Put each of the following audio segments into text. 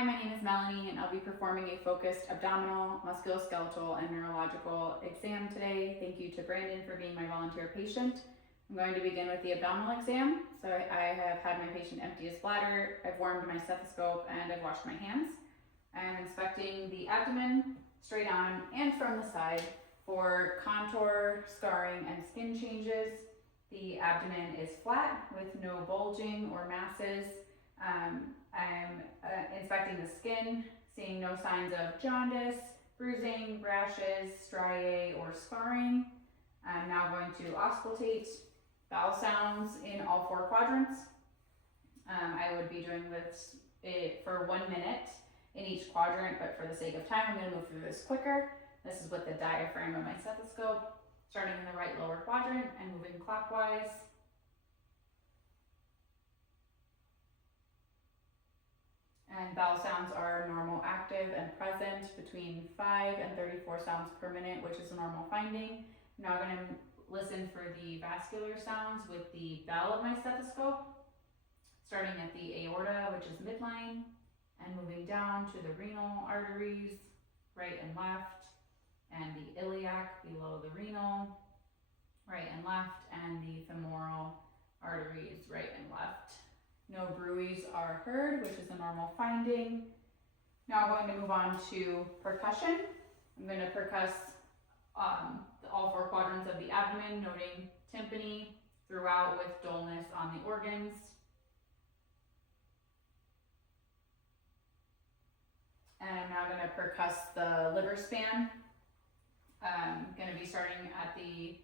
Hi, my name is Melanie and I'll be performing a focused abdominal, musculoskeletal, and neurological exam today. Thank you to Brandon for being my volunteer patient. I'm going to begin with the abdominal exam. So I have had my patient empty his bladder, I've warmed my stethoscope, and I've washed my hands. I am inspecting the abdomen straight on and from the side for contour, scarring, and skin changes. The abdomen is flat with no bulging or masses. I'm inspecting the skin, seeing no signs of jaundice, bruising, rashes, striae, or scarring. I'm now going to auscultate bowel sounds in all 4 quadrants. I would be doing this for 1 minute in each quadrant, but for the sake of time, I'm going to move through this quicker. This is with the diaphragm of my stethoscope, starting in the right lower quadrant and moving clockwise. And bowel sounds are normal, active, and present between 5 and 34 sounds per minute, which is a normal finding. I'm now going to listen for the vascular sounds with the bell of my stethoscope, starting at the aorta, which is midline, and moving down to the renal arteries, right and left, and the iliac below the renal, right and left, and the femoral arteries, right and left. No bruits are heard, which is a normal finding. Now I'm going to move on to percussion. I'm going to percuss all 4 quadrants of the abdomen, noting tympany throughout with dullness on the organs. And I'm now going to percuss the liver span. I'm going to be starting at the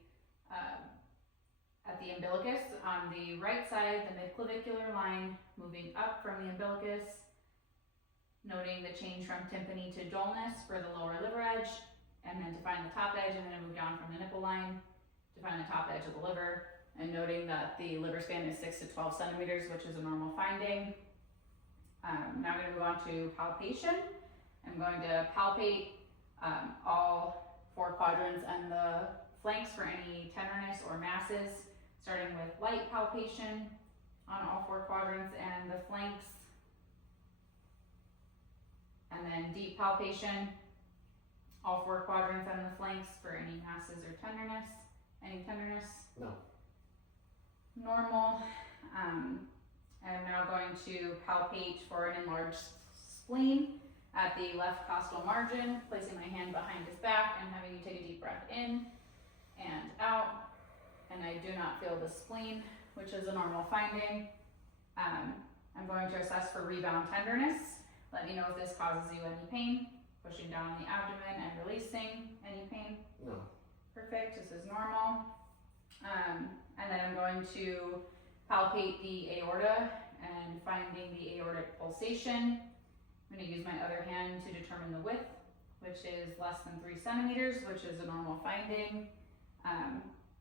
umbilicus on the right side, the midclavicular line, moving up from the umbilicus, noting the change from tympany to dullness for the lower liver edge, and then to find the top edge, I'm going to move down from the nipple line to find the top edge of the liver, and noting that the liver span is 6 to 12 centimeters, which is a normal finding. Now I'm going to move on to palpation. I'm going to palpate all 4 quadrants and the flanks for any tenderness or masses, starting with light palpation on all 4 quadrants and the flanks, and then deep palpation, all 4 quadrants and the flanks for any masses or tenderness. Any tenderness? No. Normal. I'm now going to palpate for an enlarged spleen at the left costal margin, placing my hand behind his back and having you take a deep breath in and out. And I do not feel the spleen, which is a normal finding. I'm going to assess for rebound tenderness. Let me know if this causes you any pain. Pushing down the abdomen and releasing. Any pain? No. Perfect, this is normal. And then I'm going to palpate the aorta and finding the aortic pulsation. I'm going to use my other hand to determine the width, which is less than 3 centimeters, which is a normal finding.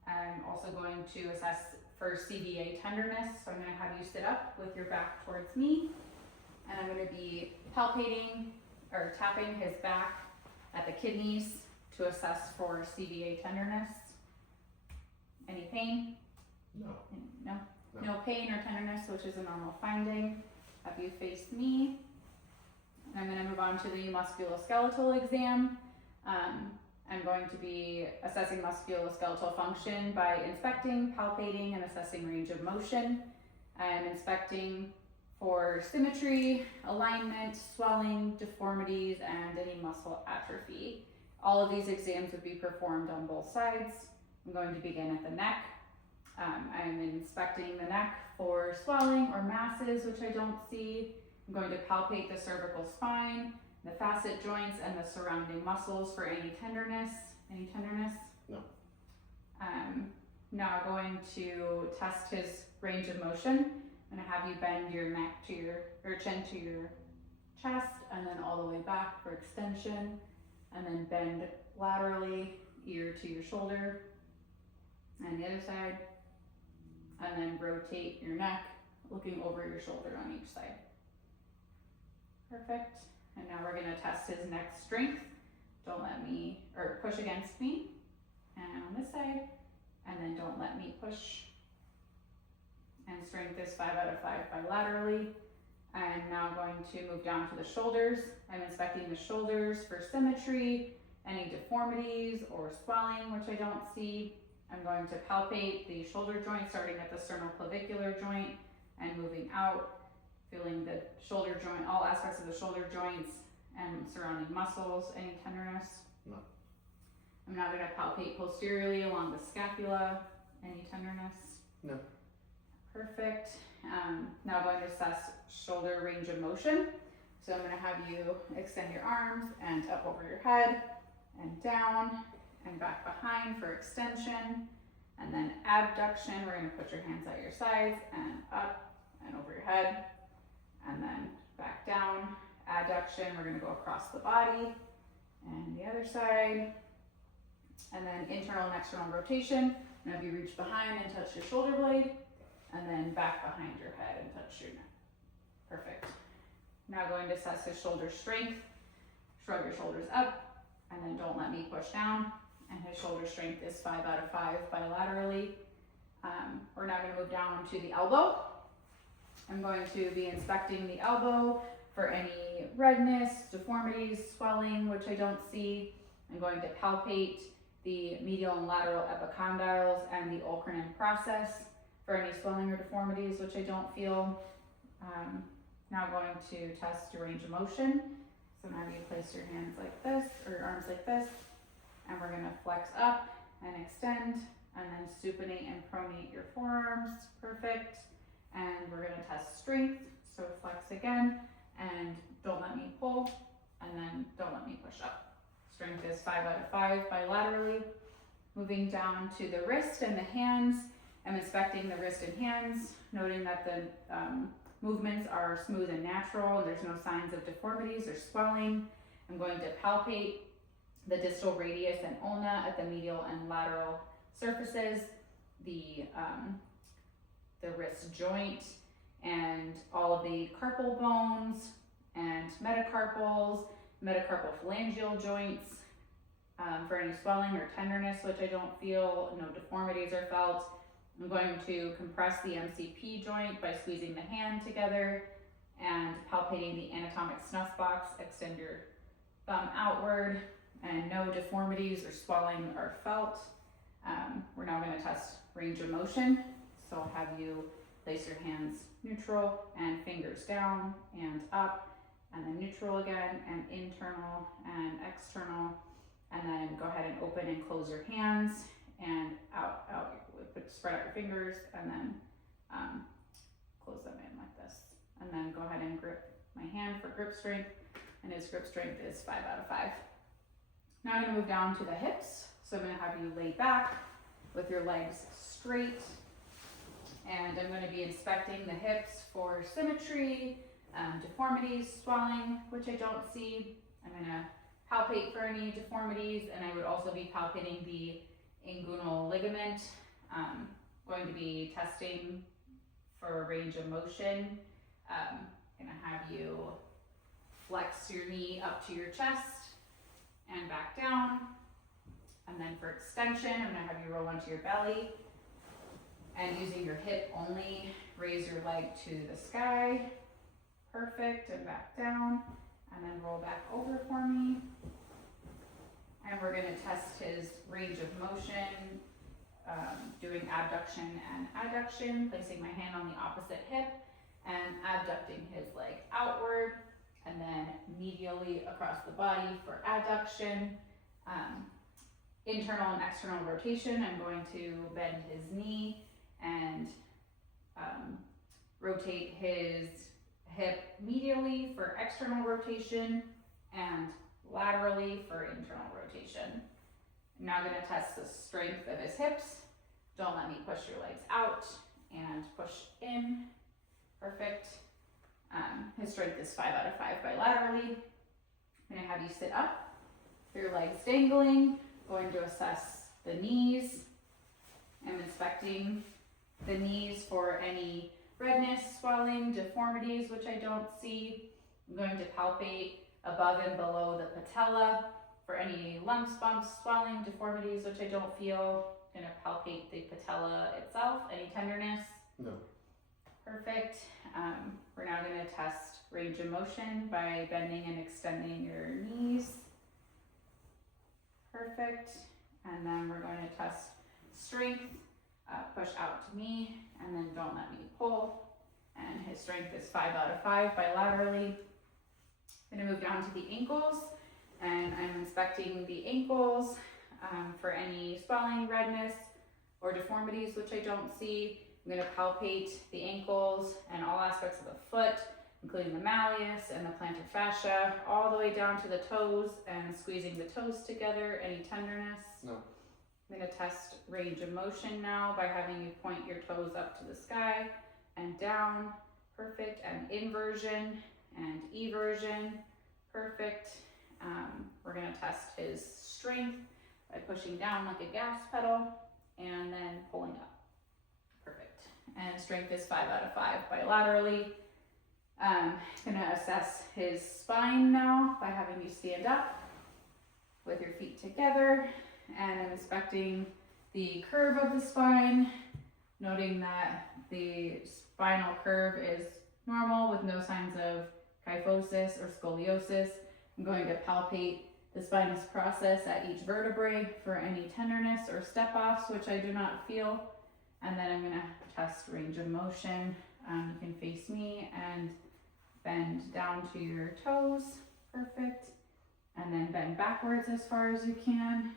I'm also going to assess for CVA tenderness, so I'm going to have you sit up with your back towards me, and I'm going to be palpating or tapping his back at the kidneys to assess for CVA tenderness. Any pain? No. No? No pain or tenderness, which is a normal finding. Have you face me. And I'm going to move on to the musculoskeletal exam. I'm going to be assessing musculoskeletal function by inspecting, palpating, and assessing range of motion. I'm inspecting for symmetry, alignment, swelling, deformities, and any muscle atrophy. All of these exams would be performed on both sides. I'm going to begin at the neck. I'm inspecting the neck for swelling or masses, which I don't see. I'm going to palpate the cervical spine, the facet joints, and the surrounding muscles for any tenderness. Any tenderness? No. Now going to test his range of motion. I'm going to have you bend your neck to your chin to your chest, and then all the way back for extension, and then bend laterally, ear to your shoulder, and the other side, and then rotate your neck, looking over your shoulder on each side. Perfect. And now we're going to test his neck strength. Don't let me, or push against me, and on this side, and then don't let me push. And strength is 5 out of 5 bilaterally. I'm now going to move down to the shoulders. I'm inspecting the shoulders for symmetry, any deformities or swelling, which I don't see. I'm going to palpate the shoulder joint, starting at the sternoclavicular joint and moving out, feeling the shoulder joint, all aspects of the shoulder joints and surrounding muscles. Any tenderness? No. I'm now going to palpate posteriorly along the scapula. Any tenderness? No. Perfect. Now going to assess shoulder range of motion. So I'm going to have you extend your arms and up over your head and down and back behind for extension. And then abduction, we're going to put your hands at your sides and up and over your head. And then back down. Adduction, we're going to go across the body and the other side. And then internal and external rotation. Now if you reach behind and touch your shoulder blade, and then back behind your head and touch your neck. Perfect. Now going to assess his shoulder strength. Shrug your shoulders up, and then don't let me push down. And his shoulder strength is 5 out of 5 bilaterally. We're now going to move down to the elbow. I'm going to be inspecting the elbow for any redness, deformities, swelling, which I don't see. I'm going to palpate the medial and lateral epicondyles and the ulcrine process for any swelling or deformities, which I don't feel. Now going to test your range of motion. So now you place your hands like this, or your arms like this, and we're gonna flex up and extend, and then supinate and pronate your forearms. Perfect. And we're gonna test strength. So flex again, and don't let me pull, and then don't let me push up. Strength is 5 out of 5 bilaterally. Moving down to the wrist and the hands. I'm inspecting the wrist and hands, noting that the movements are smooth and natural, and there's no signs of deformities or swelling. I'm going to palpate the distal radius and ulna at the medial and lateral surfaces, the wrist joint, and all of the carpal bones and metacarpals, metacarpal phalangeal joints, for any swelling or tenderness, which I don't feel. No deformities are felt. I'm going to compress the MCP joint by squeezing the hand together and palpating the anatomic snuff box. Extend your thumb outward, and no deformities or swelling are felt. We're now going to test range of motion. So I'll have you place your hands neutral and fingers down and up, and then neutral again, and internal and external. And then go ahead and open and close your hands and out. Spread out your fingers, and then close them in like this. And then go ahead and grip my hand for grip strength, and his grip strength is 5 out of 5. Now I'm gonna move down to the hips. So I'm gonna have you lay back with your legs straight, and I'm gonna be inspecting the hips for symmetry, deformities, swelling, which I don't see. I'm gonna palpate for any deformities, and I would also be palpating the inguinal ligament. Going to be testing for range of motion. Gonna have you flex your knee up to your chest and back down. And then for extension, I'm gonna have you roll onto your belly, and using your hip only, raise your leg to the sky. Perfect, and back down, and then roll back over for me. And we're gonna test his range of motion, doing abduction and adduction, placing my hand on the opposite hip and abducting his leg outward, and then medially across the body for adduction. Internal and external rotation, I'm going to bend his knee and rotate his hip medially for external rotation and laterally for internal rotation. I'm now going to test the strength of his hips. Don't let me push your legs out, and push in. Perfect. His strength is 5 out of 5 bilaterally. I'm going to have you sit up, your legs dangling. Going to assess the knees. I'm inspecting the knees for any redness, swelling, deformities, which I don't see. I'm going to palpate above and below the patella for any lumps, bumps, swelling, deformities, which I don't feel. I'm going to palpate the patella itself. Any tenderness? No. Perfect. We're now going to test range of motion by bending and extending your knees. Perfect. And then we're going to test strength. Push out to me, and then don't let me pull. And his strength is 5 out of 5 bilaterally. I'm going to move down to the ankles, and I'm inspecting the ankles for any swelling, redness, or deformities, which I don't see. I'm going to palpate the ankles and all aspects of the foot, including the malleus and the plantar fascia, all the way down to the toes, and squeezing the toes together. Any tenderness? No. I'm going to test range of motion now by having you point your toes up to the sky and down. Perfect. And inversion and eversion. Perfect. We're going to test his strength by pushing down like a gas pedal and then pulling up. Perfect. And strength is 5 out of 5 bilaterally. Going to assess his spine now by having you stand up with your feet together, and I'm inspecting the curve of the spine, noting that the spinal curve is normal with no signs of kyphosis or scoliosis. I'm going to palpate the spinous process at each vertebrae for any tenderness or step-offs, which I do not feel. And then I'm going to test range of motion. You can face me and bend down to your toes. Perfect. And then bend backwards as far as you can.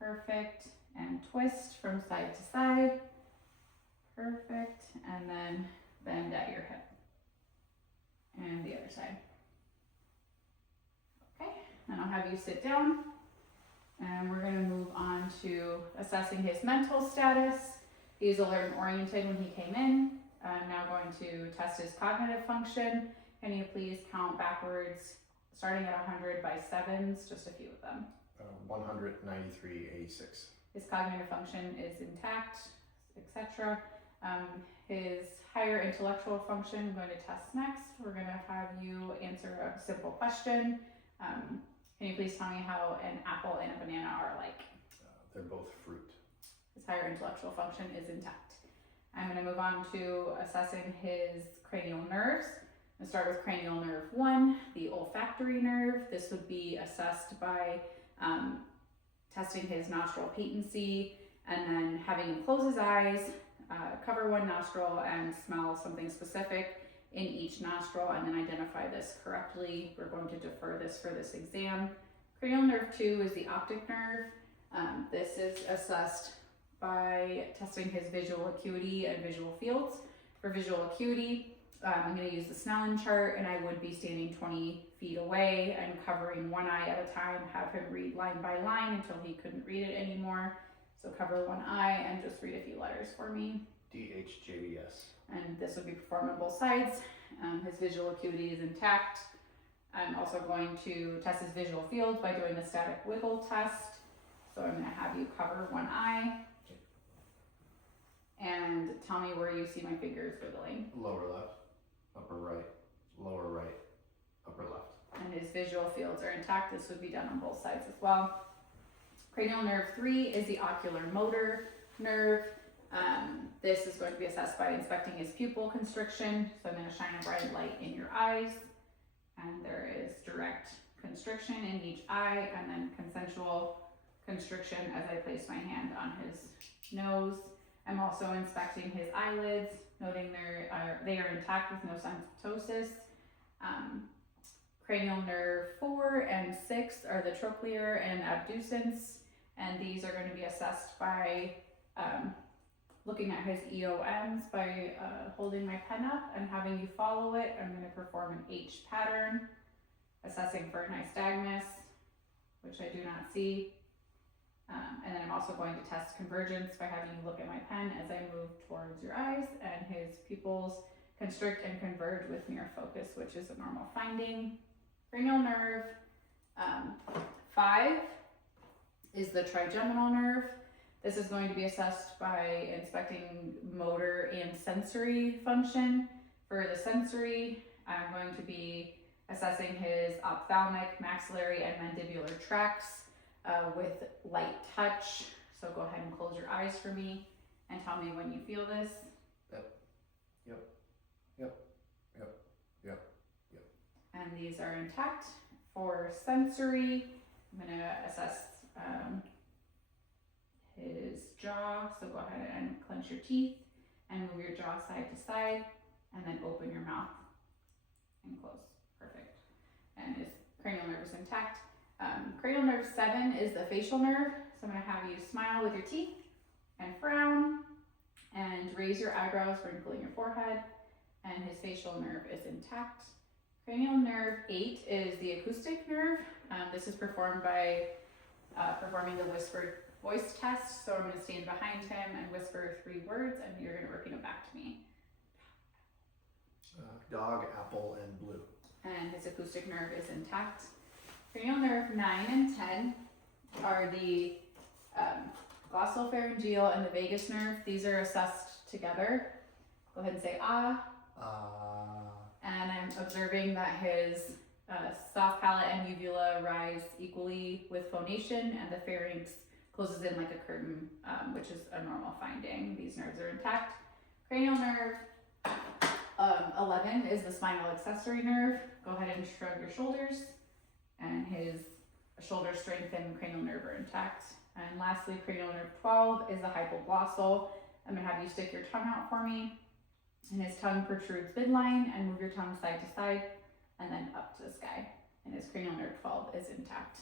Perfect. And twist from side to side. Perfect. And then bend at your hip. And the other side. Okay. And I'll have you sit down. And we're going to move on to assessing his mental status. He's alert and oriented when he came in. I'm now going to test his cognitive function. Can you please count backwards, starting at 100 by sevens, just a few of them. 193.86. His cognitive function is intact, etc. His higher intellectual function, I'm going to test next. We're going to have you answer a simple question. Can you please tell me how an apple and a banana are alike? They're both fruit. His higher intellectual function is intact. I'm going to move on to assessing his cranial nerves. I'm going to start with cranial nerve 1, the olfactory nerve. This would be assessed by testing his nostril patency and then having him close his eyes, cover one nostril and smell something specific in each nostril and then identify this correctly. We're going to defer this for this exam. Cranial nerve 2 is the optic nerve. This is assessed by testing his visual acuity and visual fields. For visual acuity, I'm going to use the Snellen chart, and I would be standing 20 feet away and covering one eye at a time, have him read line by line until he couldn't read it anymore. So cover one eye and just read a few letters for me. DHJBS. And this would be performed on both sides. His visual acuity is intact. I'm also going to test his visual fields by doing the static wiggle test. So I'm going to have you cover one eye and tell me where you see my fingers wiggling. Lower left, upper right, lower right, upper left. And his visual fields are intact. This would be done on both sides as well. Cranial nerve 3 is the ocular motor nerve. This is going to be assessed by inspecting his pupil constriction. So I'm going to shine a bright light in your eyes. And there is direct constriction in each eye and then consensual constriction as I place my hand on his nose. I'm also inspecting his eyelids, noting they are intact with no signs of ptosis. Cranial nerve 4 and 6 are the trochlear and abducens, and these are going to be assessed by looking at his EOMs by holding my pen up and having you follow it. I'm going to perform an H pattern, assessing for nystagmus, which I do not see. And then I'm also going to test convergence by having you look at my pen as I move towards your eyes, and his pupils constrict and converge with mirror focus, which is a normal finding. Cranial nerve 5 is the trigeminal nerve. This is going to be assessed by inspecting motor and sensory function. For the sensory, I'm going to be assessing his ophthalmic, maxillary, and mandibular tracts with light touch. So go ahead and close your eyes for me and tell me when you feel this. Yep. And these are intact. For sensory, I'm gonna assess his jaw. So go ahead and clench your teeth and move your jaw side to side, and then open your mouth and close. Perfect. And his cranial nerve is intact. Cranial nerve 7 is the facial nerve. So I'm gonna have you smile with your teeth and frown and raise your eyebrows, wrinkling your forehead, and his facial nerve is intact. Cranial nerve 8 is the acoustic nerve. This is performed by performing the whispered voice test. So I'm going to stand behind him and whisper 3 words, and you're going to repeat them back to me. Dog, apple, and blue. And his acoustic nerve is intact. Cranial nerve 9 and 10 are the glossopharyngeal and the vagus nerve. These are assessed together. Go ahead and say ah. And I'm observing that his soft palate and uvula rise equally with phonation, and the pharynx closes in like a curtain, which is a normal finding. These nerves are intact. Cranial nerve 11 is the spinal accessory nerve. Go ahead and shrug your shoulders, and his shoulder strength and cranial nerve are intact. And lastly, cranial nerve 12 is the hypoglossal. I'm gonna have you stick your tongue out for me. And his tongue protrudes midline, and move your tongue side to side and then up to the sky. And his cranial nerve 12 is intact.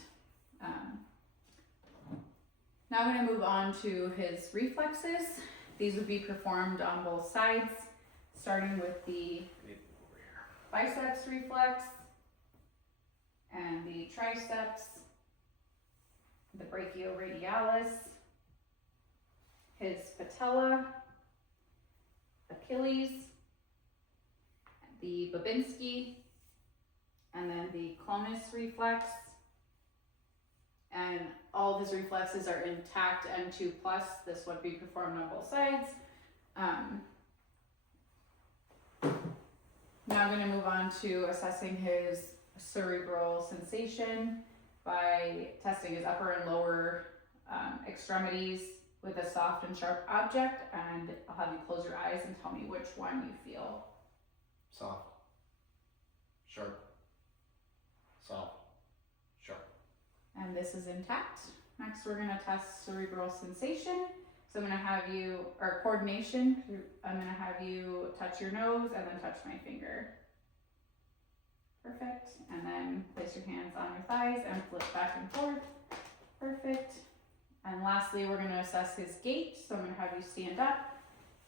Now I'm going to move on to his reflexes. These would be performed on both sides, starting with the biceps reflex and the triceps, the brachioradialis, his patella, Achilles, the Babinski, and then the clonus reflex. And all of his reflexes are intact M2+. This would be performed on both sides. Now I'm going to move on to assessing his cerebral sensation by testing his upper and lower extremities with a soft and sharp object, and I'll have you close your eyes and tell me which one you feel. Soft. Sharp. Soft. Sharp. And this is intact. Next, we're gonna test cerebral sensation. So I'm gonna have you, or coordination, I'm gonna have you touch your nose and then touch my finger. Perfect. And then place your hands on your thighs and flip back and forth. Perfect. And lastly, we're gonna assess his gait. So I'm gonna have you stand up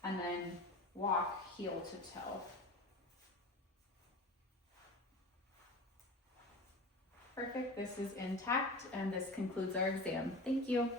and then walk heel to toe. Perfect, this is intact, and this concludes our exam. Thank you.